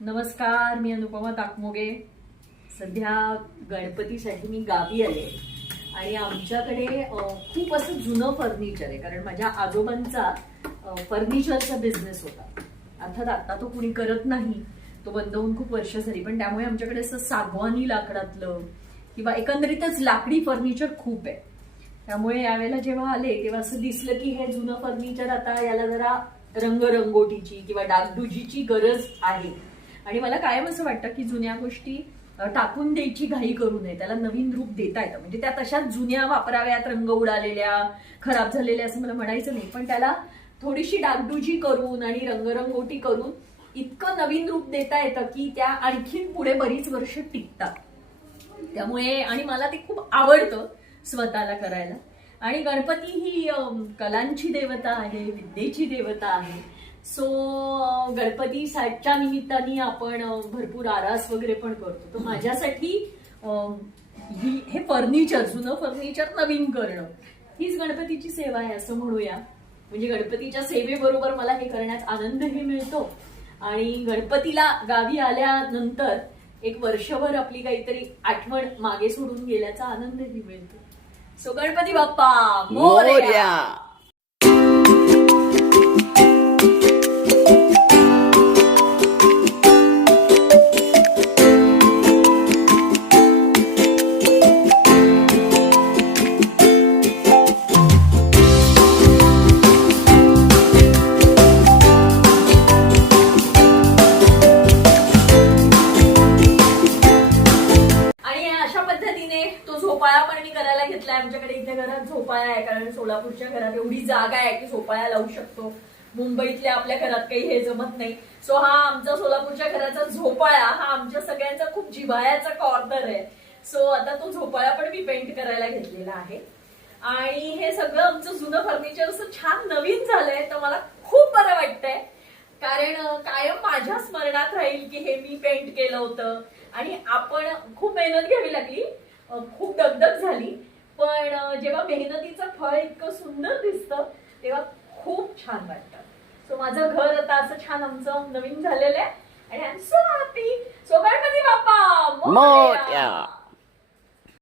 नमस्कार मी अनुपमा ताकमोगे. सध्या गणपतीसाठी मी गावी आले. आणि आमच्याकडे खूप असं जुनं फर्निचर आहे. कारण माझ्या आजोबांचा फर्निचरचा बिझनेस होता. अर्थात आता तो कुणी करत नाही. तो बंद होऊन खूप वर्ष झाली. पण त्यामुळे आमच्याकडे असं सागवानी लाकडातलं किंवा एकंदरीतच लाकडी फर्निचर खूप आहे. त्यामुळे यावेळेला जेव्हा आले तेव्हा असं दिसलं की हे जुनं फर्निचर आता याला जरा रंगरंगोटीची किंवा डागडुजीची गरज आहे. आणि मला कायम असं वाटतं की जुन्या गोष्टी टाकून द्यायची घाई करू नये. त्याला नवीन रूप देता येतं. म्हणजे त्या तशाच जुन्या वापराव्यात रंग उडालेल्या खराब झालेल्या असं मला म्हणायचं नाही. पण त्याला थोडीशी डागडुजी करून आणि रंगरंगोटी करून इतकं नवीन रूप देता येतं की त्या आणखीन पुढे बरीच वर्ष टिकतात. त्यामुळे आणि मला ते खूप आवडतं स्वतःला करायला. आणि गणपती ही कलांची देवता आहे विद्येची देवता आहे. सो गणपती निमित्ताने आपण भरपूर आरास वगैरे पण करतो. तर माझ्यासाठी हे फर्निचर जुनं फर्निचर नवीन करणं. हीच गणपतीची सेवा आहे असं म्हणूया. म्हणजे गणपतीच्या सेवेबरोबर मला हे करण्यात आनंदही मिळतो. आणि गणपतीला गावी आल्यानंतर एक वर्षभर आपली काहीतरी आठवण मागे सोडून गेल्याचा आनंदही मिळतो. सो गणपती बाप्पा मोर्या! तो झोपाळा पण मी करायला घेतलाय. आमच्याकडे इथे घरात झोपाळा आहे कारण सोलापूरच्या घरात एवढी जागा आहे की झोपाळा लावू शकतो. मुंबईतल्या आपल्या घरात काही हे जमत नाही. सो हा आमचा सोलापूरच्या घराचा झोपाळा हा आमच्या सगळ्यांचा खूप जिव्हाळ्याचा कॉर्नर आहे. सो आता तो झोपाळा पण मी पेंट करायला घेतलेला आहे. आणि हे सगळं आमचं जुनं फर्निचर असं छान नवीन झालंय तर मला खूप बरं वाटतंय. कारण कायम माझ्या स्मरणात राहील की हे मी पेंट केलं होतं. आणि आपण खूप मेहनत घ्यावी लागली. खूप दगदग झाली. पण जेव्हा मेहनतीचं फळ इतकं सुंदर दिसतं तेव्हा खूप छान वाटतं. सो माझं घर आता असं छान आमचं नवीन झालेलं आहे. आणि I am so happy so Ganpati Bappa! मोठ्या